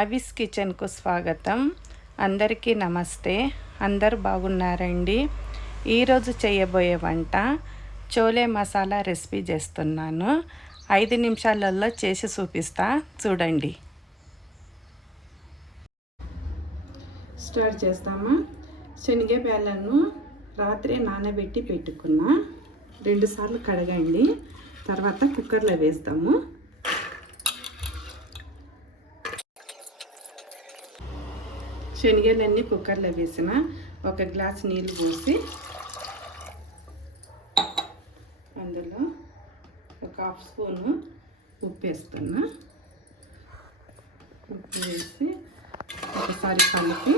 అవిస్ కిచెన్కు స్వాగతం. అందరికీ నమస్తే. అందరు బాగున్నారండి. ఈరోజు చేయబోయే వంట చోలే మసాలా రెసిపీ చేస్తున్నాను. 5 నిమిషాలలో చేసి చూపిస్తా, చూడండి. స్టార్ట్ చేస్తామా. శనగపాలను రాత్రి నానబెట్టి పెట్టుకున్నా. 2 సార్లు కడగండి. తర్వాత కుక్కర్లో వేస్తాము. శనగలన్నీ కుక్కర్లో వేసిన 1 గ్లాస్ నీళ్ళు పోసి అందులో 1/2 స్పూను ఉప్పు వేస్తున్నా. ఉప్పు వేసి ఒకసారి కలిపి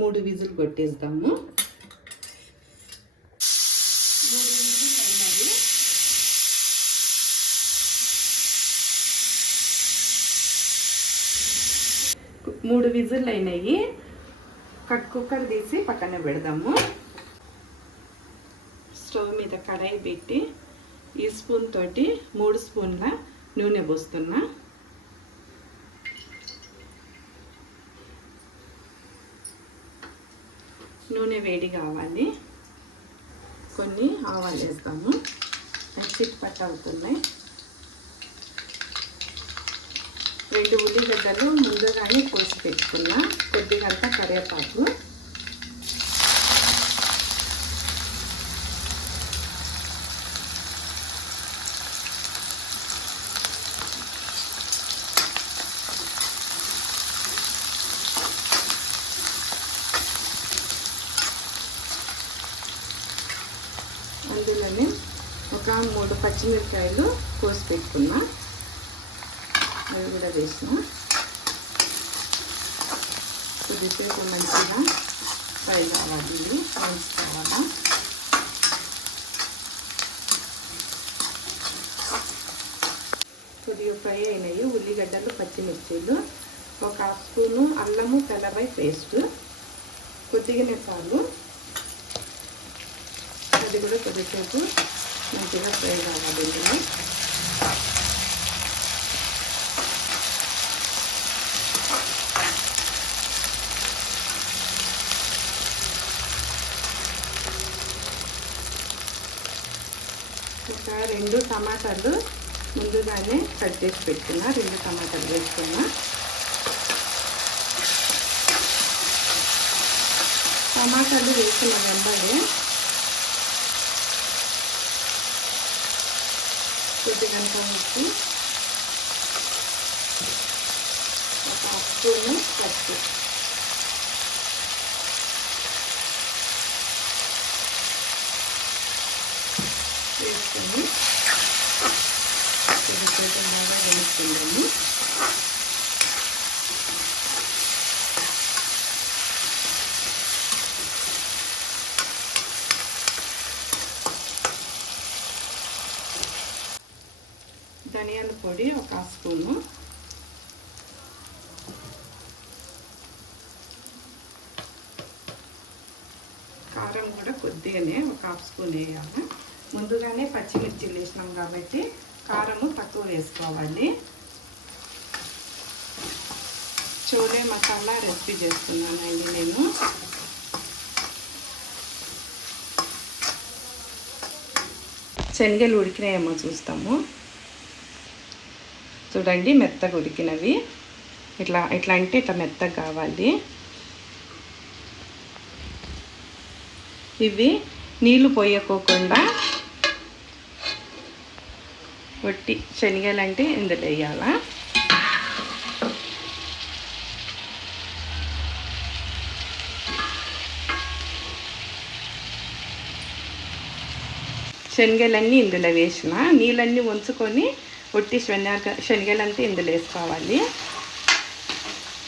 3 విజిల్ కొట్టేద్దాము. 3 విజిల్ అయినాయి. కుక్కర్ తీసి పక్కన పెడదాము. స్టవ్ మీద కడాయి పెట్టి ఈ స్పూన్ తోటి 3 స్పూన్ల నూనె పోస్తున్నా. నూనె వేడి కావాలి. కొన్ని ఆవాలు వేస్తాము. చిట్పట్ అవుతున్నాయి. 2 ఉల్లిగడ్డలు ముందుగానే కోసి పెట్టుకున్నా. కొద్దిగంత కరివేపాకు, అందులోనే 3 పచ్చిమిరపకాయలు కోసి పెట్టుకున్నా. అవి కూడా వేసిన. కొద్దిసేపు మంచిగా ఫ్రై కావాలి. వేయించుకోవాలా. కొద్దిగా ఫ్రై అయినాయి. ఉల్లిగడ్డలు, పచ్చిమిర్చీలు, 1/2 స్పూను అల్లము తెల్లబాయి పేస్ట్, కొద్దిగానే చాలు. అది కూడా కొద్దిసేపు మంచిగా ఫ్రై కావాలి. ఇందులో ఒక 2 టమాటాలు ముందుగానే కట్ చేసి పెట్టుకున్నా. 2 టమాటాలు వేసుకున్నా. టమాటాలు వేసుకున్న వెంబడే కొద్దిగా ఉప్పు, 1/2 స్పూను పసుపు వేసుకొని కొద్దిసేపు బాగా వేసుకుందాము. ధనియాల పొడి 1 స్పూను, కారం కూడా కొద్దిగానే 1/2 స్పూన్ వేయాలి. ముందుగానే పచ్చిమిర్చిలు వేసినాం కాబట్టి కారము తక్కువ వేసుకోవాలి. చోలే మసాలా రెసిపీ చేస్తున్నానండి నేను. శనగలు ఉడికినాయేమో చూస్తాము. చూడండి, మెత్తగా ఉడికినవి. ఇట్లా అంటే ఇట్లా మెత్తగా కావాలి. ఇవి నీళ్ళు పోయకోకుండా వట్టి శనగలు అంటే ఇందులో వేయాలా. శనగలన్నీ ఇందులో వేసిన. నీళ్ళన్నీ ఉంచుకొని వట్టి శనగలంతా ఇందులో వేసుకోవాలి.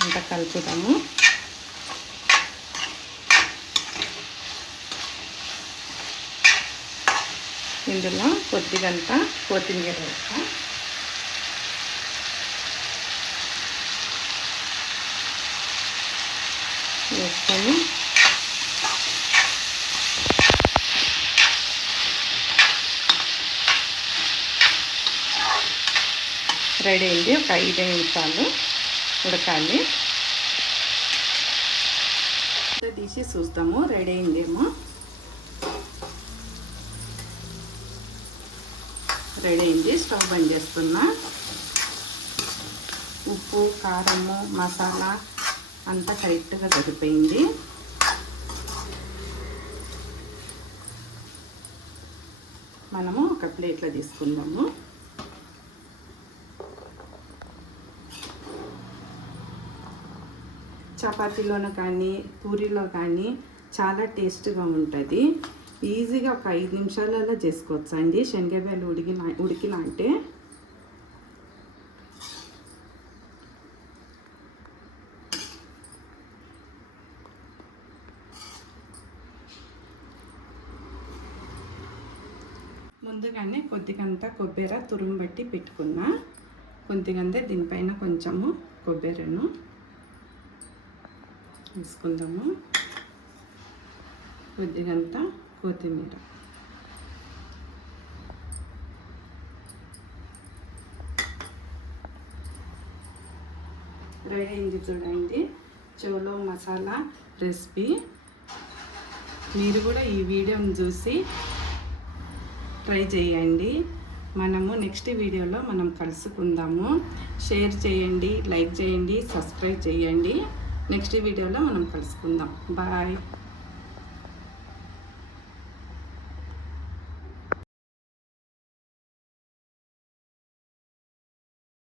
అంతా కలుపుదాము. ఇందులో కొద్దిగంత కొత్తిమీర వేస్తాం. వేసుకొని రెడీ అయింది. ఒక 5 నిమిషాలు ఉడకాలి. తీసి చూస్తాము రెడీ అయిందేమో. రెడీ అయింది. స్టవ్ బంద్ చేస్తున్నా. ఉప్పు, కారము, మసాలా అంతా కరెక్ట్గా సరిపోయింది. మనము ఒక ప్లేట్లో తీసుకుందాము. చపాతీలోనూ కానీ పూరీలో కానీ చాలా టేస్ట్గా ఉంటుంది. ఈజీగా ఒక 5 నిమిషాలలో చేసుకోవచ్చు అండి. శనగకాయలు ఉడికిన అంటే ముందుగానే కొద్దిగంతా కొబ్బరి తురుము బట్టి పెట్టుకున్నా. కొద్దిగంతా దీనిపైన కొంచెము కొబ్బరిను వేసుకుందాము. కొద్దిగంతా కొత్తిమీర. రెడీ అయింది చూడండి చోలో మసాలా రెసిపీ. మీరు కూడా ఈ వీడియోని చూసి ట్రై చేయండి. మనము నెక్స్ట్ వీడియోలో మనం కలుసుకుందాము. షేర్ చేయండి, లైక్ చేయండి, సబ్స్క్రైబ్ చేయండి. నెక్స్ట్ వీడియోలో మనం కలుసుకుందాం. బాయ్.